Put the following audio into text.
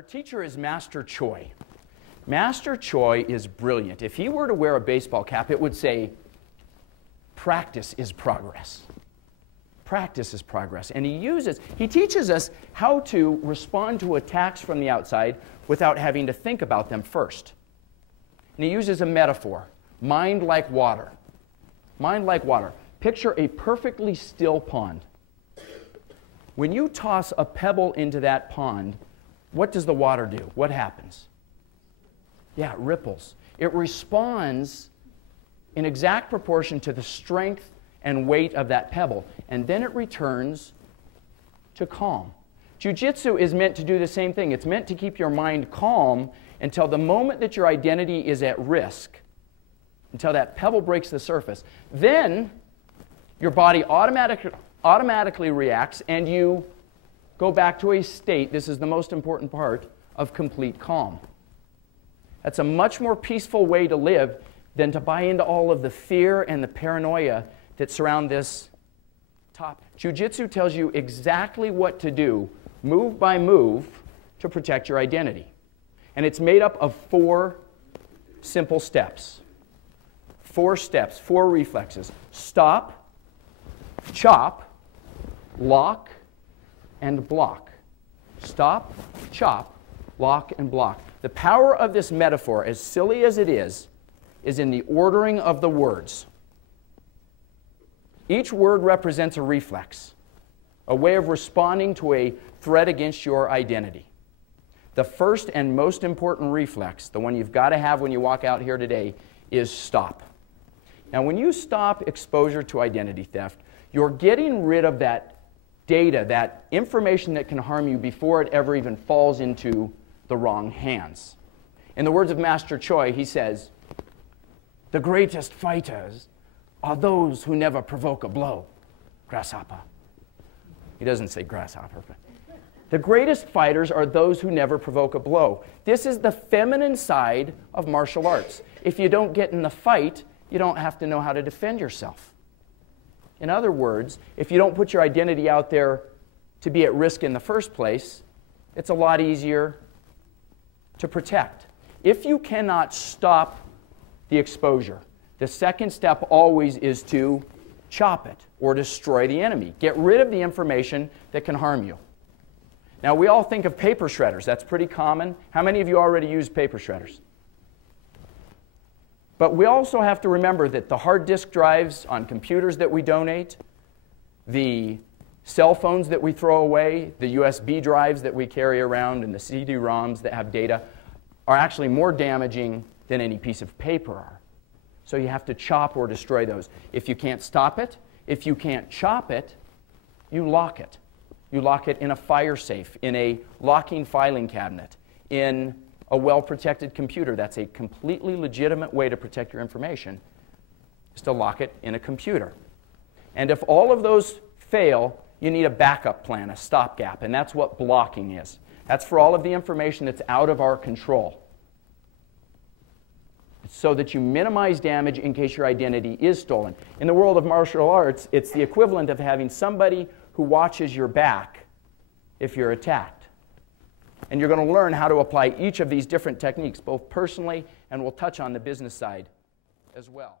Our teacher is Master Choi. Master Choi is brilliant. If he were to wear a baseball cap, it would say, practice is progress. Practice is progress. And he teaches us how to respond to attacks from the outside without having to think about them first. And he uses a metaphor, mind like water. Mind like water. Picture a perfectly still pond. When you toss a pebble into that pond, what does the water do? What happens? Yeah, it ripples. It responds in exact proportion to the strength and weight of that pebble, and then it returns to calm. Jiu-Jitsu is meant to do the same thing. It's meant to keep your mind calm until the moment that your identity is at risk, until that pebble breaks the surface. Then your body automatically reacts, and you go back to a state, this is the most important part, of complete calm. That's a much more peaceful way to live than to buy into all of the fear and the paranoia that surround this topic. Jiu-Jitsu tells you exactly what to do, move by move, to protect your identity. And it's made up of 4 simple steps. 4 steps, 4 reflexes. Stop, chop, lock, and block. Stop, chop, lock, and block. The power of this metaphor, as silly as it is in the ordering of the words. Each word represents a reflex, a way of responding to a threat against your identity. The first and most important reflex, the one you've got to have when you walk out here today, is stop. Now, when you stop exposure to identity theft, you're getting rid of that data, that information that can harm you before it ever even falls into the wrong hands. In the words of Master Choi, he says, "The greatest fighters are those who never provoke a blow." Grasshopper. He doesn't say grasshopper, but the greatest fighters are those who never provoke a blow. This is the feminine side of martial arts. If you don't get in the fight, you don't have to know how to defend yourself. In other words, if you don't put your identity out there to be at risk in the first place, it's a lot easier to protect. If you cannot stop the exposure, the second step always is to chop it or destroy the enemy. Get rid of the information that can harm you. Now, we all think of paper shredders. That's pretty common. How many of you already use paper shredders? But we also have to remember that the hard disk drives on computers that we donate, the cell phones that we throw away, the USB drives that we carry around, and the CD-ROMs that have data are actually more damaging than any piece of paper are. So you have to chop or destroy those. If you can't stop it, if you can't chop it, you lock it. You lock it in a fire safe, in a locking filing cabinet, in a well-protected computer. That's a completely legitimate way to protect your information, is to lock it in a computer. And if all of those fail, you need a backup plan, a stopgap, and that's what blocking is. That's for all of the information that's out of our control, so that you minimize damage in case your identity is stolen. In the world of martial arts, it's the equivalent of having somebody who watches your back if you're attacked. And you're going to learn how to apply each of these different techniques, both personally, and we'll touch on the business side as well.